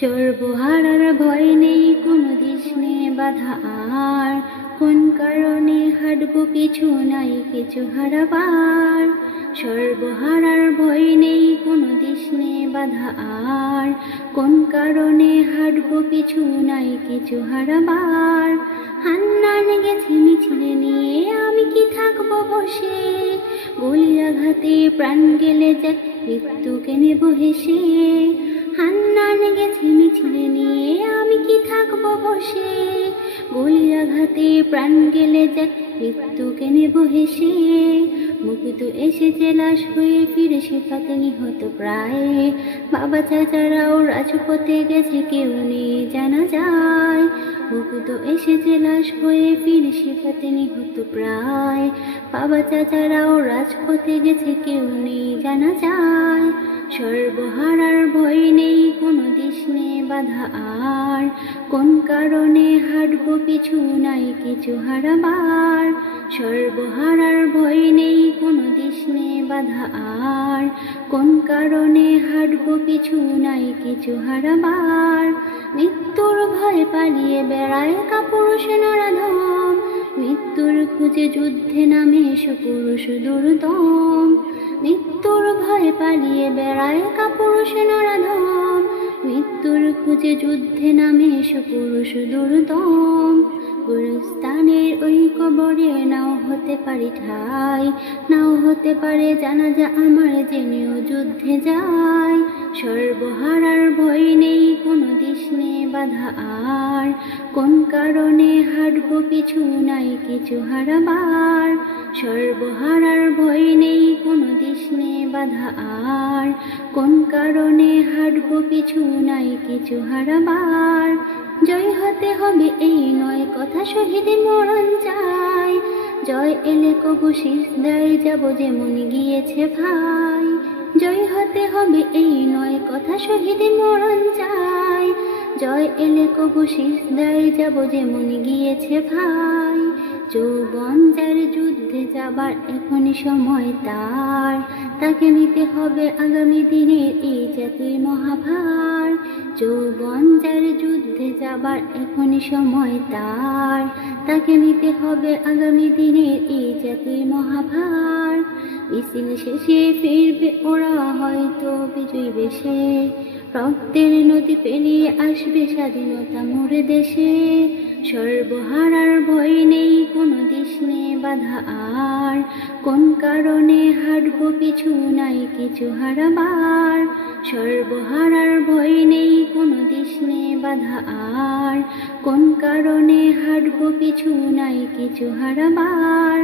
সর্বহারার ভয় নেই কোনো দিশনে বাধা আর, কোন কারণে হাঁটবো পিছু নাই কিছু হারাবার। সর্বহারার ভয় নেই কোনো দিশনে বাধা আর, কোন কারণে হাঁটবো পিছু নাই কিছু হারাবার। হান্নান গেছে মিছিলে নিয়ে আমি কি থাকবো বসে, গুলির আঘাতে প্রাণ গেলে যাক মৃত্যুকে নেব হেসে। হান্নান গেছে মিছিলে নিয়ে আমি কি থাকবো বসে, গুলির আঘাতে প্রাণ গেলে যাক মৃত্যুকে নেব হেসে। মুকুত এসেছে লাশ হয়ে ফিরে সেফাতে নিহত প্রায়, বাবা চাচারাও রাজপথে গেছে কেউ নেই জানা যায়। মুকুত এসেছে লাশ হয়ে ফিরে সেফাতে নিহত প্রায়, বাবা চাচারাও রাজপথে গেছে কেউ নেই জানা যায়। সর্বহারার ভয় নেই কোনো দিশনে বাধা আর, কোন কারণে হাঁটবো পিছু নাই কিছু হারাবার। সর্বহারার ভয় নেই কোনো দিশনে বাধা আর, কোন কারণে হাঁটবো পিছু নাই কিছু হারাবার। মৃত্যুর ভয় পালিয়ে বেড়ায় কাপুরুষ নরাধম, মৃত্যুর খুঁজে যুদ্ধে নামে সুপুরুষ দুর্দম। মৃত্যুর ভয় পালিয়ে বেড়ায় কাপুরুষ নরাধম, মৃত্যুর খুঁজে যুদ্ধে নামে সুপুরুষ দুর্দম। গুরুস্থানের ওই কবরে নাও হতে পারি ঠাই, নাও হতে পারে জানাজা আমার জেনেও যুদ্ধে যায়। সর্বহারার ভয় নেই কোনো দিশনে বাধা আর, কোন কারণে হাঁটবো পিছু নাই কিছু হারাবার। সর্বহারার ভয় নেই কোনো দিশনে বাধা আর, কোন কারণে হাঁটবো পিছু নাই কিছু হারাবার। জয় হতে হবে এই নয় কথা শহীদে মরণ চাই, জয় এলে কবু সিজদায় যাব যেমন গিয়েছে ভাই। জয় হতে হবে এই নয় কথা শহীদে মরণ চাই, জয় এলে কবু সিজদায় যাব যেমন গিয়েছে ভাই। যৌবন যার যুদ্ধে যাবার এখনই সময় তার, তাকে নিতে হবে আগামী দিনের এই জাতির মহাভার। যৌবন যার যুদ্ধে যাবার এখনই সময় তার, তাকে নিতে হবে আগামী দিনের এই জাতির মহাভার। মিছিল শেষে ফিরবে ওরা হয়তো বিজয়ী বেশে, রক্তের নদী পেরিয়ে আসবে স্বাধীনতা মোরে দেশে। সর্বহারার ভয় নেই কোনো দিশনে বাধা আর, কোন কারণে হাঁটবো পিছু নাই কিছু হারাবার। সর্বহারার ভয় নেই কোনো দিশনে বাধা আর, কোন কারণে হাঁটবো পিছু নাই কিছু হারাবার।